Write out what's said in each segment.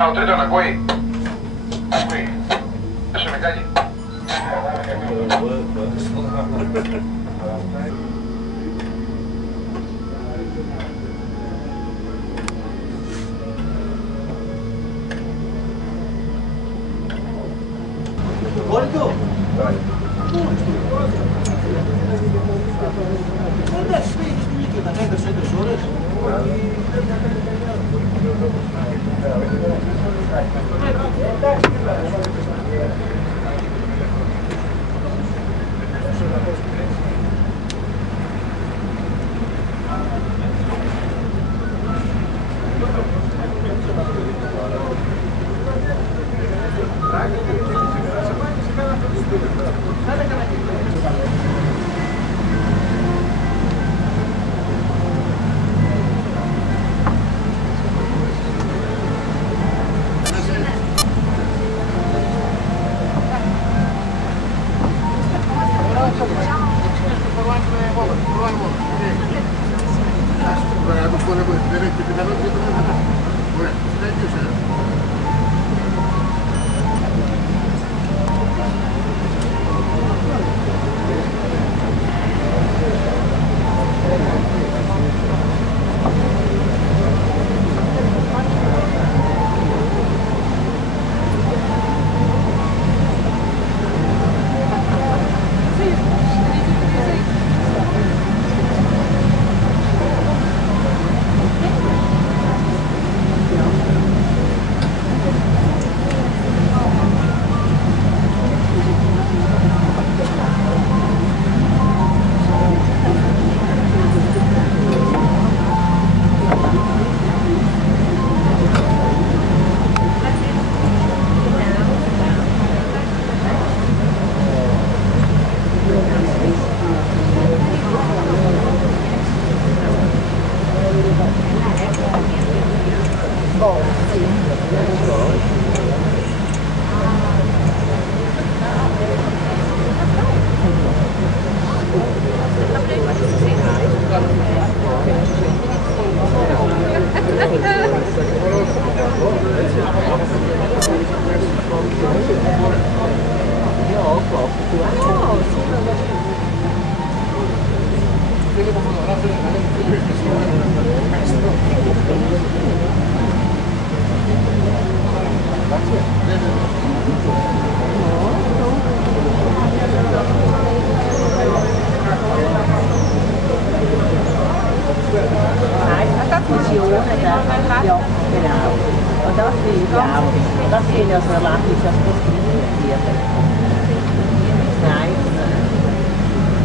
Ο τρίτον ακούει. Ακούει. Δεν σου με κάνει. Βόλτο. Εντάξει, πήγες στην νίκη, τα κάνεις 4 ώρες. Ja, genau. Und das will ich auch. Das sind ja so Erlebnisse, dass das nicht wird. Nein.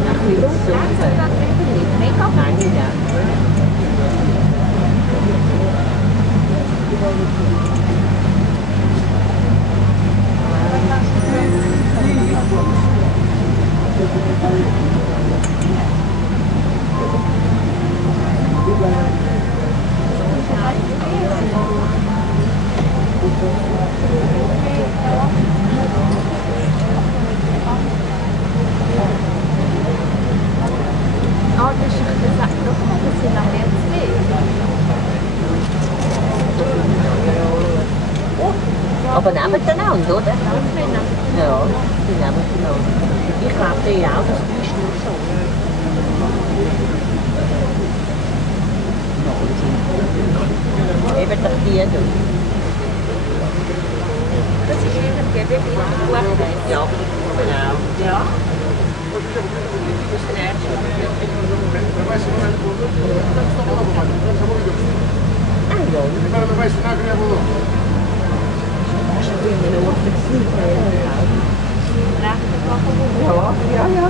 Ich will es suchen. Nein, ja. Aber nebeneinander, oder? Ja, die nebeneinander. Ich glaube, die auch, das ist nur so. Eben doch die da. Das ist irgendwie wirklich gut. Ja, genau. Ja. Das ist der erste. Ja, ja, ja.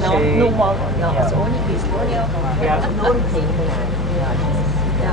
No, als ohne Pistole. Ja, nur ein Ding. Ja.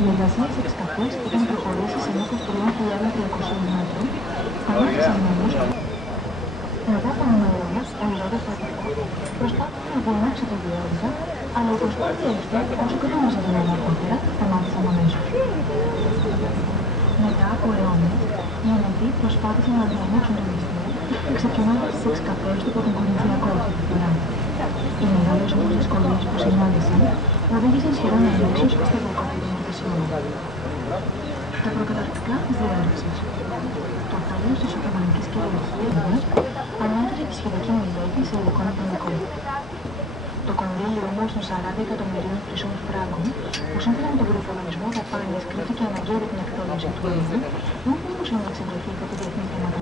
Οι εργασίες εξκαφές είχαν προχωρήσει σε μήκος 3.300 μέτρων, ανέφεραν όμως μετά από ένα αιώνα, ο Ιλόδος Πατρικός προσπάθησε να διανόξει το διόρυγα, αλλά οι προσπάθειες του, όσο και δεν μας έδιναν αργότερα, σταμάτησαν αμέσως. Μετά από αιώνες, οι Ανατοί προσπάθησαν να διανόξουν το νησί, ξεκινώντας τις εξκαφές του από τον Κορινθιακό αυτή τη φορά. Οι μεγάλες όμως δυσκολίες που συνάντησαν οδήγησαν σχεδόν αμέσως στη διακοπή των εργασιών. Τα προκαταρκτικά της διάρρηξης. Το τέλος της Οθωμανικής κυριαρχίας ανέφερε τη σχετική μελέτη σε υλικό ναυτιλικό. Το κονδύλιο όμως των 40 εκατομμυρίων χρυσών φράγκων, που σύμφωνα με τον προπολογισμό δαπάνης κρίθηκε αναγκαίο για την εκτέλεση του έργου, δεν μπορούσε να εξευρεθεί κατά διεθνή θέματα.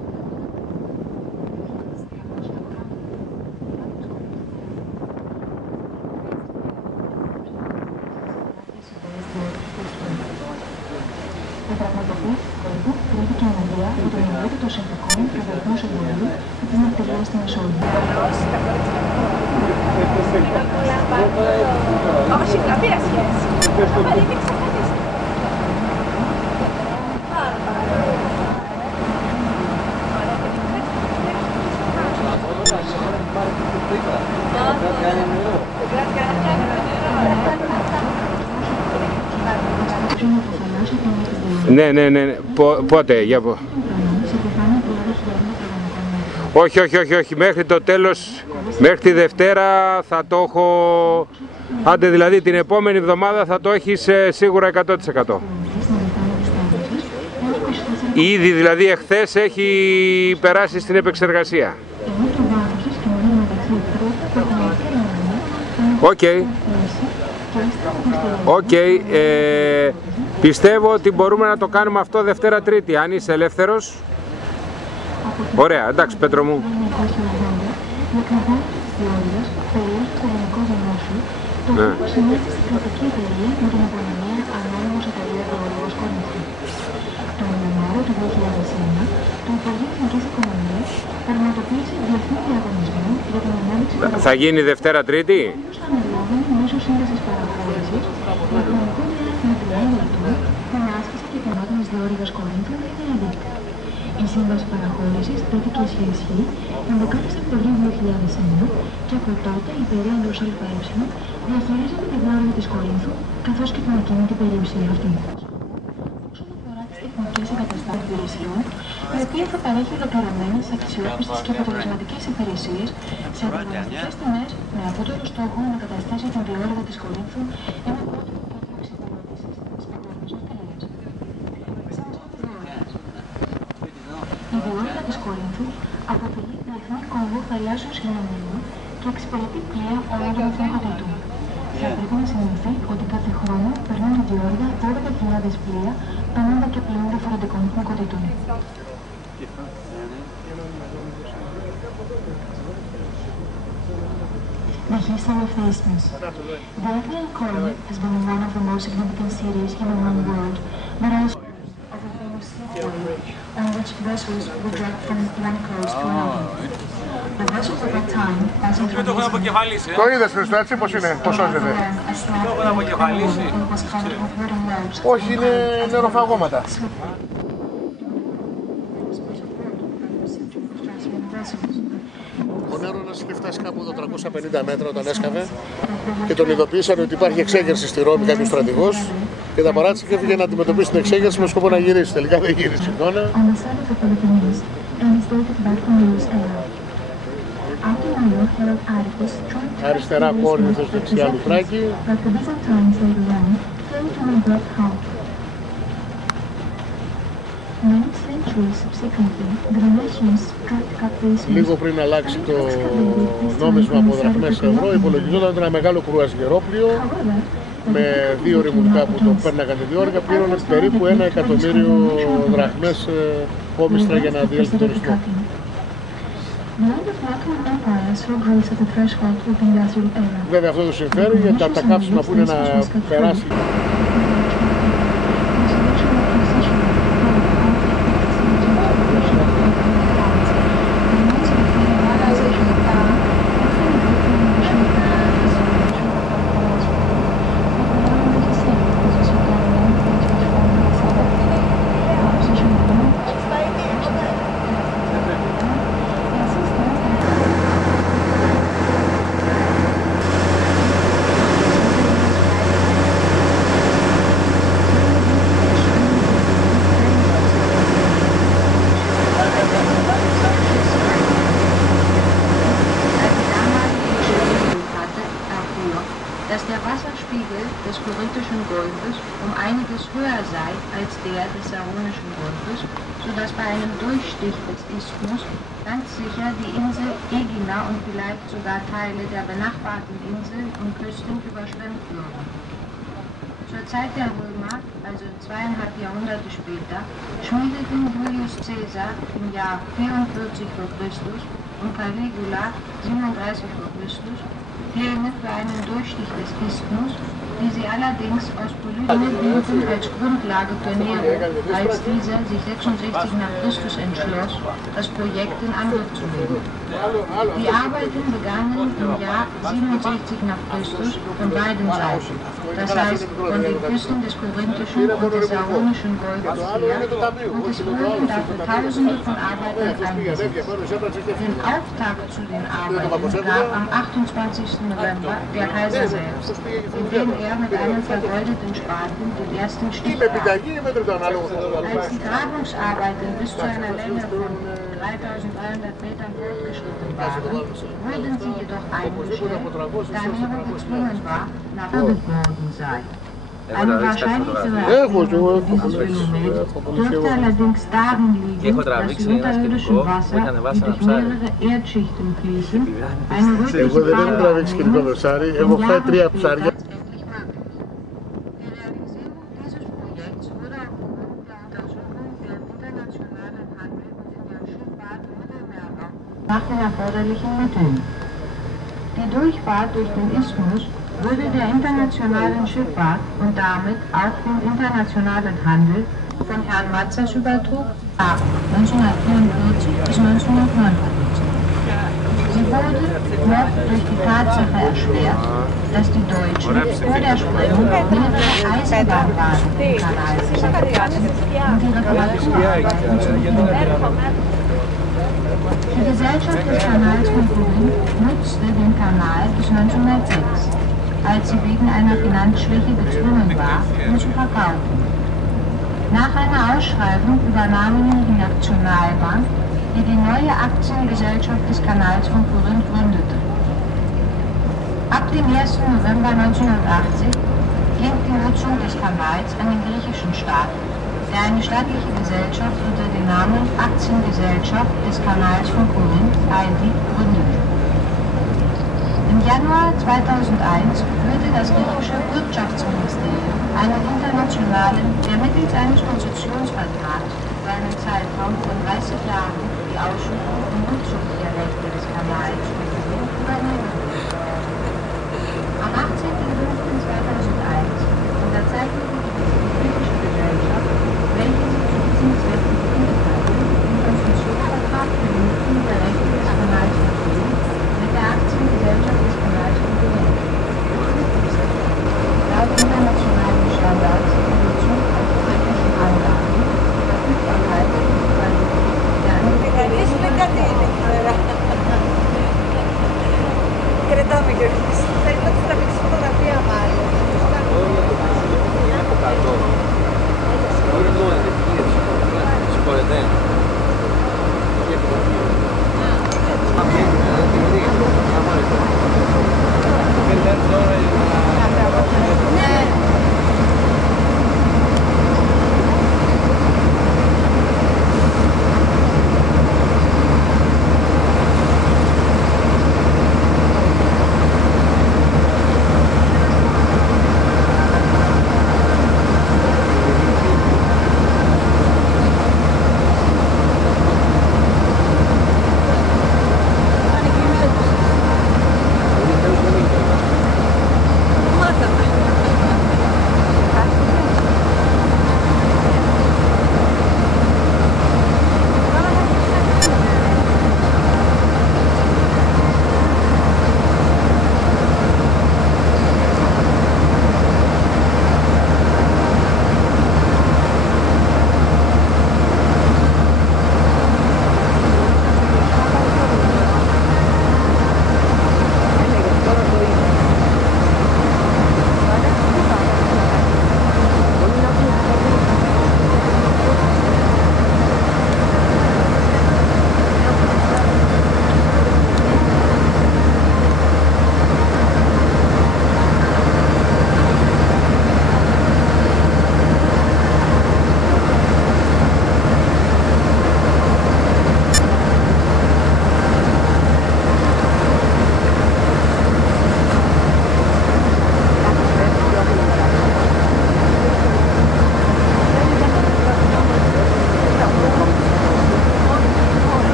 Η πραγματοποίηση του έργου κρίθηκε αναγκαία από το μελέτη των συνθηκών του Διεθνούς Εμπορίου και της ναυτιλίας στη Μεσόγειο. Όχι, καμία σχέση. Αλλά είναι εξαφανιστή. Ναι. Πότε, για πω. Όχι. Μέχρι το τέλος, μέχρι τη Δευτέρα θα το έχω. Άντε δηλαδή την επόμενη εβδομάδα θα το έχεις σίγουρα 100%. Ήδη δηλαδή εχθές έχει περάσει στην επεξεργασία. Οκ. Πιστεύω ότι μπορούμε να το κάνουμε αυτό Δευτέρα Τρίτη, αν είσαι ελεύθερος. Ωραία, εντάξει Πέτρο μου. Ναι. Θα γίνει Δευτέρα Τρίτη. Η σύμβαση παραχώρησης τέθηκε σε ισχύ τον 10 Σεπτεμβρίου 2001 και από τότε η περίοδος ΑΕ διαχειρίζεται τη διάρκεια της Κορίνθου καθώς και την ακίνητη περιουσία αυτή. Όσον αφορά τις τεχνικές εγκαταστάσεις υπηρεσιών, η οποία θα παρέχει ολοκληρωμένες, αξιόπιστες και αποτελεσματικές υπηρεσίες σε ανταγωνιστικές τιμές με απότερο στόχο να καταστήσει την διόρυγα της Κορίνθου ένα πρώτο κέντρο εξυπηρέτησης της παγκόσμιας εταιρείας. Η διόρυγα της Κορίνθου αποτελεί διεθνή κόμβο θαλάσσιων συνομιλίων και εξυπηρετεί πλοία όλων των εθνικότητων. Θα πρέπει να σημειωθεί ότι κάθε χρόνο περνούν τη διόρυγα 12.000 πλοία 50 και πλέον διαφορετικών εθνικότητων. The history of the Isthmus. The Adrian Corinth has been one of the most significant cities in the known world, but also of a famous seaway on which vessels were dragged from one coast to another. The vessels at that time, passing through the Isthmus, Το είδες Χριστό, έτσι πώς είναι, πώς σώζεται. Όχι, είναι νεροφαγώματα. Ο Νέρονας είχε φτάσει κάπου 450 μέτρα όταν έσκαβε και τον ειδοποίησαν ότι υπάρχει εξέγερση στη Ρώμη κάποιος στρατηγός και τα παράτησε και έφυγε να αντιμετωπίσει την εξέγερση με σκοπό να γυρίσει. Τελικά δεν γύρισε η εικόνα. Αριστερά Κόρινθος, δεξιά Λουτράκη. Λίγο πριν αλλάξει το νόμισμα από δραχμές σε ευρώ, υπολογιζόταν ότι ένα μεγάλο κρουαζιερόπλοιο με 2 ρημουλικά που το πέρναγαν τη διόρυγα πλήρωνε περίπου 1.000.000 δραχμές κόμιστρα για να διέλθει τον ιστό. Βέβαια αυτό το συμφέρει γιατί τα καύσιμα που είναι να περάσει. dass der Wasserspiegel des Korinthischen Golfes einiges höher sei als der des Saronischen Golfes, sodass bei einem Durchstich des Isthmus ganz sicher die Insel Ägina und vielleicht sogar Teile der benachbarten Inseln und Küsten überschwemmt würden. Zur Zeit der Römer, also 2,5 Jahrhunderte später, schmiedeten Julius Caesar im Jahr 44 v. Chr. und Caligula 37 v. Chr. Pläne für einen Durchstich des Isthmus, die sie allerdings aus politischen Gründen als Grundlage für Nero, als dieser sich 66 nach Christus entschloss, das Projekt in Angriff zu nehmen. Die Arbeiten begannen im Jahr 67 nach Christus von beiden Seiten, das heißt von den Küsten des Korinthischen und des Saronischen Golfes her, und es wurden dafür Tausende von Arbeitern eingesetzt. Den Auftakt zu den Arbeiten gab am 28. November der Kaiser selbst, indem er er mit einem vergoldeten Spaten den ersten Stich Με gab. επιταγή ή μέτρητο ανάλογο. Als die Grabungsarbeiten bis zu einer Länge von 3300 Metern fortgeschritten waren, wurden sie jedoch eingestellt, da Nero gezwungen war, nach geworden sei. Eine wahrscheinlichere Erklärung für dieses Phänomen dürfte allerdings darin liegen, dass die unterirdischen Wasser, die durch mehrere Erdschichten fließen, eine rötliche Εγώ δεν έχω Farbe τραβήξει κινητό annehmen, δοσάρι, έχω φάει 3 ψάρια. letztendlich machen. Die Realisierung dieses Projekts wurde aufgrund der Untersuchung für internationalen Handel und in der Schifffahrt im Mittelmeerraum nach den erforderlichen Mitteln. Die Durchfahrt durch den Isthmus würde der internationalen Schifffahrt und damit auch dem internationalen Handel von Herrn Matzers Übertrug 1944 bis 1949. Sie wurde noch durch die Tatsache erschwert, dass die Deutschen vor der Sprengung mehrere Eisenbahnwagen im Kanal gesichert hatten, um die Reparaturarbeiten zu beginnen. Die Gesellschaft des Kanals von Korinth nutzte den Kanal bis 1906, als sie wegen einer Finanzschwäche gezwungen war, ihn zu verkaufen. Nach einer Ausschreibung übernahmen die Nationalbank, die die neue Aktiengesellschaft des Kanals von Korinth gründete. Ab dem 1. November 1980 ging die Nutzung des Kanals an den griechischen Staat, der eine staatliche Gesellschaft unter dem Namen Aktiengesellschaft des Kanals von Korinth (AID) gründete. Im Januar 2001 führte das griechische Wirtschaftsministerium einen internationalen, der mittels eines Konzessionsvertrags für einen Zeitraum von 30 Jahren die Ausschüttung und Nutzung der Rechte des Kanals von Korinth übernehmen. Am 18.05.2001 unterzeichnete die griechische Gesellschaft, welche sich zu diesem Zweck gegründet hatte, den Konzessionsvertrag für die Nutzung der Rechte des Kanals von Korinth mit der Aktiengesellschaft des Kanals von Korinth. Laut internationalen Standards die Nutzung auf technischen Anlagen, Verfügbarkeit und Qualität der Κρατάμε και εμείς. Θέλει να τους τραβήξει φωτογραφία μάλλον. Από κάτω.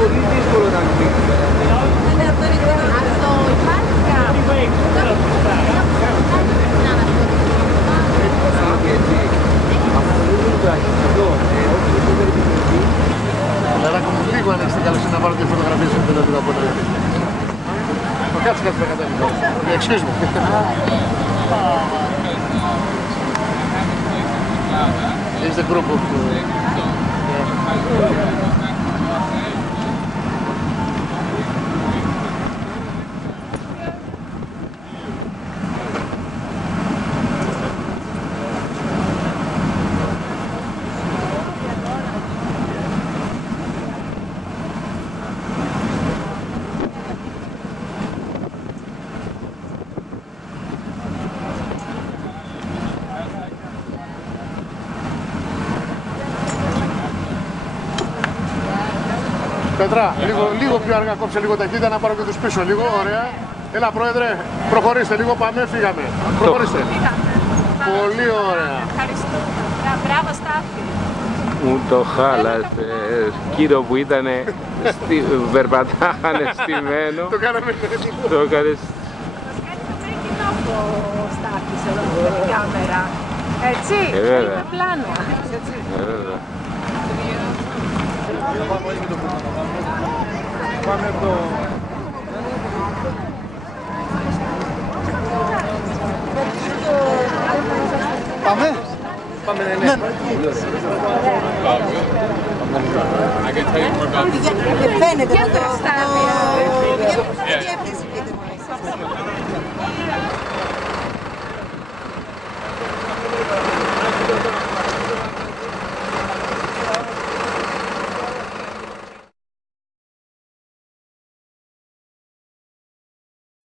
Πολύ δύσκολο να κλείσει. Αυτό υπάρχει κάπου. Λαράκο μου, λίγο αν έχεις την καλοσύνη να πάρω δύο φωτογραφίες με πέντε από ένα γιατί. Κάτσε με κατέβει. Excuse me. Is the group of... Πέτρα, λίγο πιο αργά, κόψε λίγο ταχύτητα να πάρω και τους πίσω λίγο, ωραία. Έλα πρόεδρε, προχωρήστε λίγο, πάμε, φύγαμε. Προχωρήστε. Πολύ ωραία. Ευχαριστούμε. Μπράβο Στάθη. Μου το χάλασε, κύριο που ήταν βερπατάχανε στημένο. Το κάναμε. Το έκανες. Μας κάνει το making of ο Στάθης εδώ με την κάμερα. Έτσι, βέβαια. είναι πλάνο. Βέβαια. Πάμε από το... Πάμε. Πάμε, ναι. Φαίνεται το